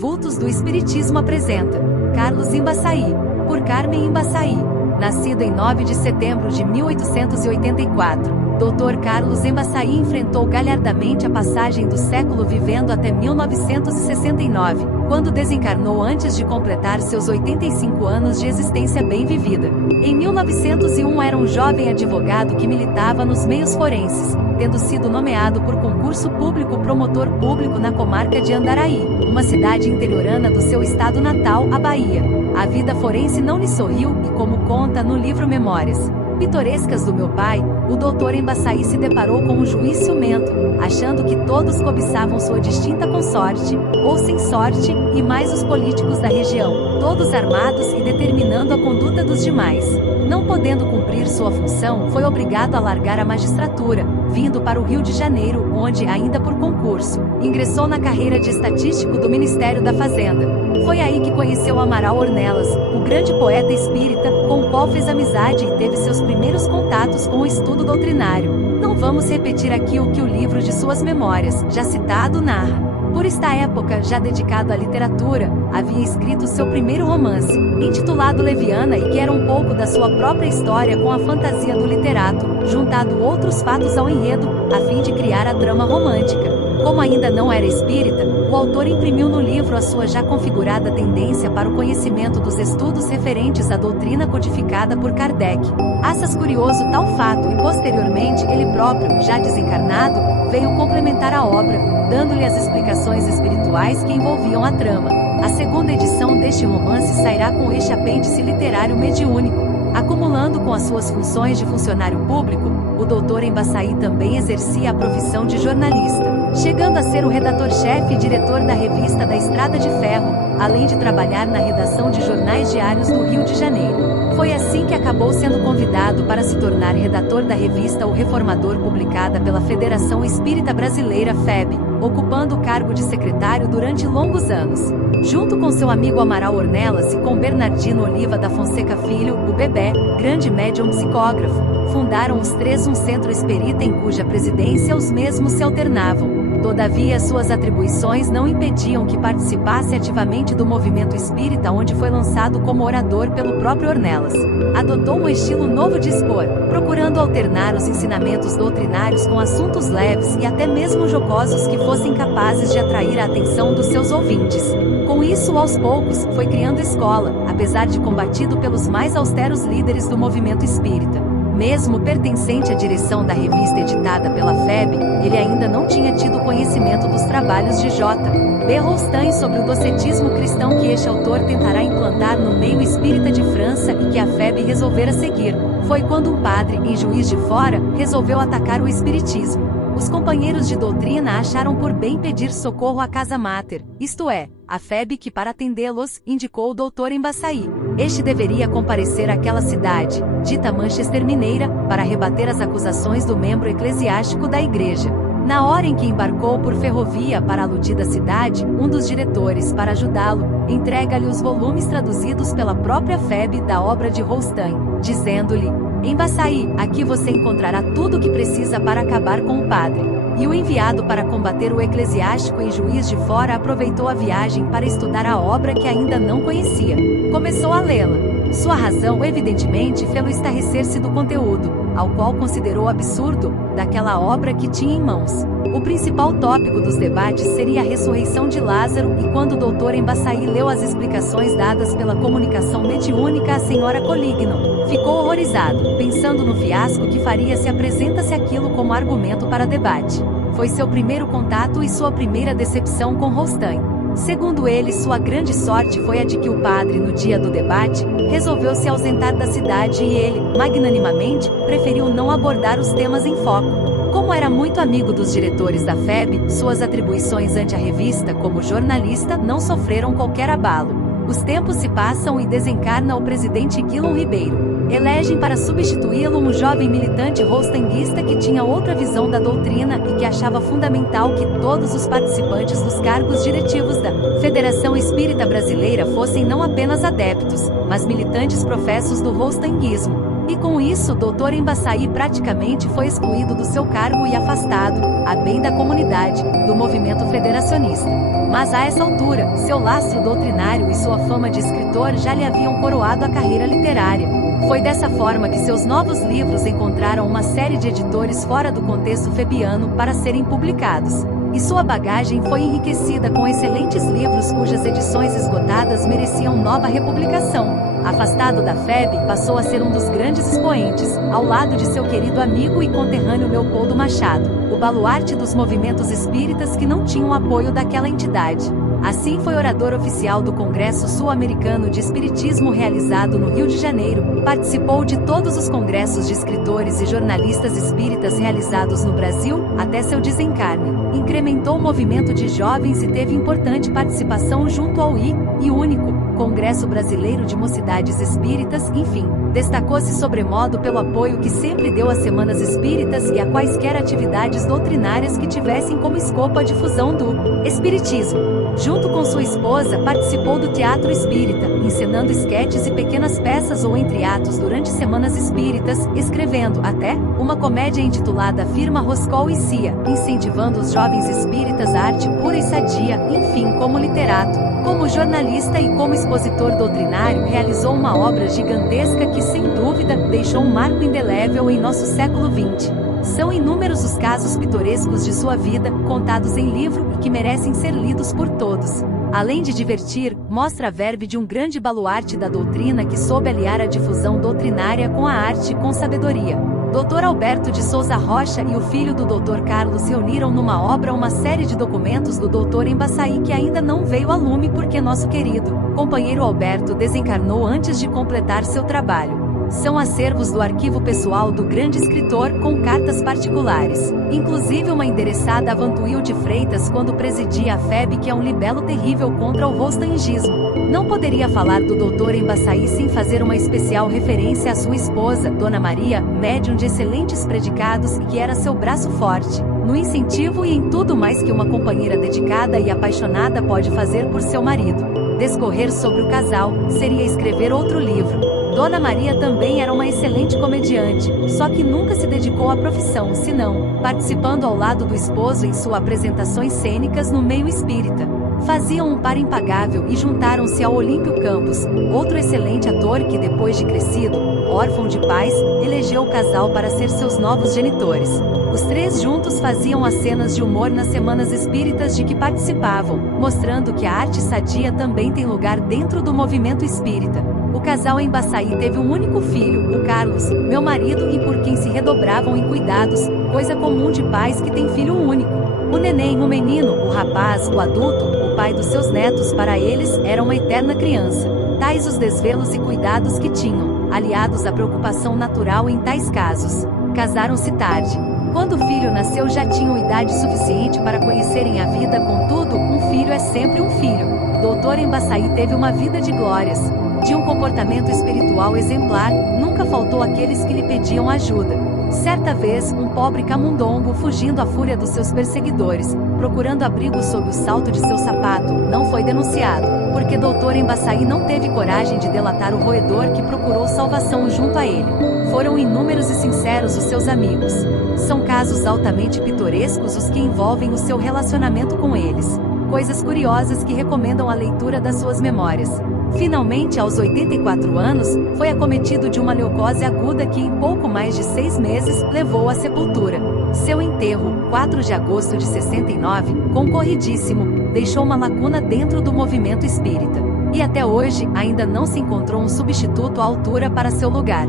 Vultos do Espiritismo apresenta Carlos Embaçaí, por Carmen Embaçaí. Nascido em 9 de setembro de 1884, Dr. Carlos Embaçaí enfrentou galhardamente a passagem do século vivendo até 1969, quando desencarnou antes de completar seus 85 anos de existência bem vivida. Em 1901 era um jovem advogado que militava nos meios forenses, tendo sido nomeado por concurso público promotor público na comarca de Andaraí, uma cidade interiorana do seu estado natal, a Bahia. A vida forense não lhe sorriu e, como conta no livro Memórias Pitorescas do Meu Pai, o Dr. Embaçaí se deparou com um juiz ciumento, achando que todos cobiçavam sua distinta consorte, ou sem sorte, e mais os políticos da região, todos armados e determinando a conduta dos demais. Não podendo cumprir sua função, foi obrigado a largar a magistratura, vindo para o Rio de Janeiro, onde, ainda por concurso, ingressou na carreira de estatístico do Ministério da Fazenda. Foi aí que conheceu Amaral Ornelas, o grande poeta espírita, com o qual fez amizade e teve seus primeiros contatos com o estudo doutrinário. Não vamos repetir aqui o que o livro de suas memórias, já citado, narra. Por esta época, já dedicado à literatura, havia escrito seu primeiro romance, intitulado Leviana, e que era um pouco da sua própria história com a fantasia do literato, juntado outros fatos ao enredo, a fim de criar a trama romântica. Como ainda não era espírita, o autor imprimiu no livro a sua já configurada tendência para o conhecimento dos estudos referentes à doutrina codificada por Kardec. Achas curioso tal fato e posteriormente ele próprio, já desencarnado, veio complementar a obra, dando-lhe as explicações espirituais que envolviam a trama. A segunda edição deste romance sairá com este apêndice literário mediúnico. Acumulando com as suas funções de funcionário público, o Dr. Embaçaí também exercia a profissão de jornalista, chegando a ser o redator-chefe e diretor da revista da Estrada de Ferro, além de trabalhar na redação de jornais diários do Rio de Janeiro. Foi assim que acabou sendo convidado para se tornar redator da revista O Reformador, publicada pela Federação Espírita Brasileira, FEB, ocupando o cargo de secretário durante longos anos. Junto com seu amigo Amaral Ornelas e com Bernardino Oliva da Fonseca Filho, o Bebé, grande médium psicógrafo, fundaram os três um centro espírita em cuja presidência os mesmos se alternavam. Todavia, suas atribuições não impediam que participasse ativamente do movimento espírita, onde foi lançado como orador pelo próprio Ornelas. Adotou um estilo novo de expor, procurando alternar os ensinamentos doutrinários com assuntos leves e até mesmo jocosos que fossem capazes de atrair a atenção dos seus ouvintes. Com isso, aos poucos, foi criando escola, apesar de combatido pelos mais austeros líderes do movimento espírita. Mesmo pertencente à direção da revista editada pela FEB, ele ainda não tinha tido conhecimento dos trabalhos de J. B. Rostand sobre o docetismo cristão que este autor tentará implantar no meio espírita de França e que a FEB resolvera seguir. Foi quando um padre, em Juiz de Fora, resolveu atacar o espiritismo. Os companheiros de doutrina acharam por bem pedir socorro à Casa Mater, isto é, a FEB, que para atendê-los, indicou o Dr. Embaçaí. Este deveria comparecer àquela cidade, dita Manchester Mineira, para rebater as acusações do membro eclesiástico da igreja. Na hora em que embarcou por ferrovia para a aludida cidade, um dos diretores, para ajudá-lo, entrega-lhe os volumes traduzidos pela própria FEB da obra de Rostand, dizendo-lhe: Embaçaí, aqui você encontrará tudo o que precisa para acabar com o padre. E o enviado para combater o eclesiástico em Juiz de Fora aproveitou a viagem para estudar a obra que ainda não conhecia. Começou a lê-la. Sua razão, evidentemente, fê-lo estarrecer-se do conteúdo, ao qual considerou absurdo, daquela obra que tinha em mãos. O principal tópico dos debates seria a ressurreição de Lázaro, e quando o Dr. Embaçaí leu as explicações dadas pela comunicação mediúnica à senhora Colignon, ficou horrorizado, pensando no fiasco que faria se apresentasse aquilo como argumento para debate. Foi seu primeiro contato e sua primeira decepção com Rostand. Segundo ele, sua grande sorte foi a de que o padre, no dia do debate, resolveu se ausentar da cidade e ele, magnanimamente, preferiu não abordar os temas em foco. Como era muito amigo dos diretores da FEB, suas atribuições ante a revista como jornalista não sofreram qualquer abalo. Os tempos se passam e desencarna o presidente Guilom Ribeiro. Elegem para substituí-lo um jovem militante rostanguista que tinha outra visão da doutrina e que achava fundamental que todos os participantes dos cargos diretivos da Federação Espírita Brasileira fossem não apenas adeptos, mas militantes professos do rostanguismo. E com isso, Dr. Embaçaí praticamente foi excluído do seu cargo e afastado, a bem da comunidade, do movimento federacionista. Mas a essa altura, seu lastro doutrinário e sua fama de escritor já lhe haviam coroado a carreira literária. Foi dessa forma que seus novos livros encontraram uma série de editores fora do contexto febiano para serem publicados. E sua bagagem foi enriquecida com excelentes livros cujas edições esgotadas mereciam nova republicação. Afastado da FEB, passou a ser um dos grandes expoentes, ao lado de seu querido amigo e conterrâneo Leopoldo Machado, o baluarte dos movimentos espíritas que não tinham apoio daquela entidade. Assim foi orador oficial do Congresso Sul-Americano de Espiritismo realizado no Rio de Janeiro, participou de todos os congressos de escritores e jornalistas espíritas realizados no Brasil, até seu desencarne, incrementou o movimento de jovens e teve importante participação junto ao e único Congresso Brasileiro de Mocidades Espíritas, enfim, destacou-se sobremodo pelo apoio que sempre deu às Semanas Espíritas e a quaisquer atividades doutrinárias que tivessem como escopo a difusão do Espiritismo. Junto com sua esposa, participou do Teatro Espírita, encenando esquetes e pequenas peças ou entreatos durante Semanas Espíritas, escrevendo, até, uma comédia intitulada Firma Roscoe e Cia, incentivando os jovens espíritas à arte pura e sadia, enfim, como literato, como jornalista e como expositor doutrinário, realizou uma obra gigantesca que, sem dúvida, deixou um marco indelével em nosso século XX. São inúmeros os casos pitorescos de sua vida, contados em livro e que merecem ser lidos por todos. Além de divertir, mostra a verve de um grande baluarte da doutrina que soube aliar a difusão doutrinária com a arte e com sabedoria. Dr. Alberto de Souza Rocha e o filho do Dr. Carlos reuniram numa obra uma série de documentos do Dr. Embaçaí que ainda não veio a lume porque nosso querido companheiro Alberto desencarnou antes de completar seu trabalho. São acervos do arquivo pessoal do grande escritor com cartas particulares, inclusive uma endereçada a Vantuil de Freitas quando presidia a FEB, que é um libelo terrível contra o rostangismo. Não poderia falar do Dr. Embaçaí sem fazer uma especial referência à sua esposa, Dona Maria, médium de excelentes predicados e que era seu braço forte, no incentivo e em tudo mais que uma companheira dedicada e apaixonada pode fazer por seu marido. Descorrer sobre o casal seria escrever outro livro. Dona Maria também era uma excelente comediante, só que nunca se dedicou à profissão, senão participando ao lado do esposo em suas apresentações cênicas no meio espírita. Faziam um par impagável e juntaram-se ao Olímpio Campos, outro excelente ator que, depois de crescido, órfão de pais, elegeu o casal para ser seus novos genitores. Os três juntos faziam as cenas de humor nas Semanas Espíritas de que participavam, mostrando que a arte sadia também tem lugar dentro do movimento espírita. O casal Embaçaí teve um único filho, o Carlos, meu marido, e por quem se redobravam em cuidados, coisa comum de pais que têm filho único. O neném, o menino, o rapaz, o adulto, o pai dos seus netos, para eles, era uma eterna criança. Tais os desvelos e cuidados que tinham, aliados à preocupação natural em tais casos. Casaram-se tarde. Quando o filho nasceu já tinham idade suficiente para conhecerem a vida, contudo, um filho é sempre um filho. Dr. Embaçaí teve uma vida de glórias. De um comportamento espiritual exemplar, nunca faltou aqueles que lhe pediam ajuda. Certa vez, um pobre camundongo, fugindo à fúria dos seus perseguidores, procurando abrigo sob o salto de seu sapato, não foi denunciado, porque Dr. Embaçaí não teve coragem de delatar o roedor que procurou salvação junto a ele. Foram inúmeros e sinceros os seus amigos. São casos altamente pitorescos os que envolvem o seu relacionamento com eles. Coisas curiosas que recomendam a leitura das suas memórias. Finalmente, aos 84 anos, foi acometido de uma leucose aguda que, em pouco mais de 6 meses, levou à sepultura. Seu enterro, 4 de agosto de 69, concorridíssimo, deixou uma lacuna dentro do movimento espírita. E até hoje, ainda não se encontrou um substituto à altura para seu lugar.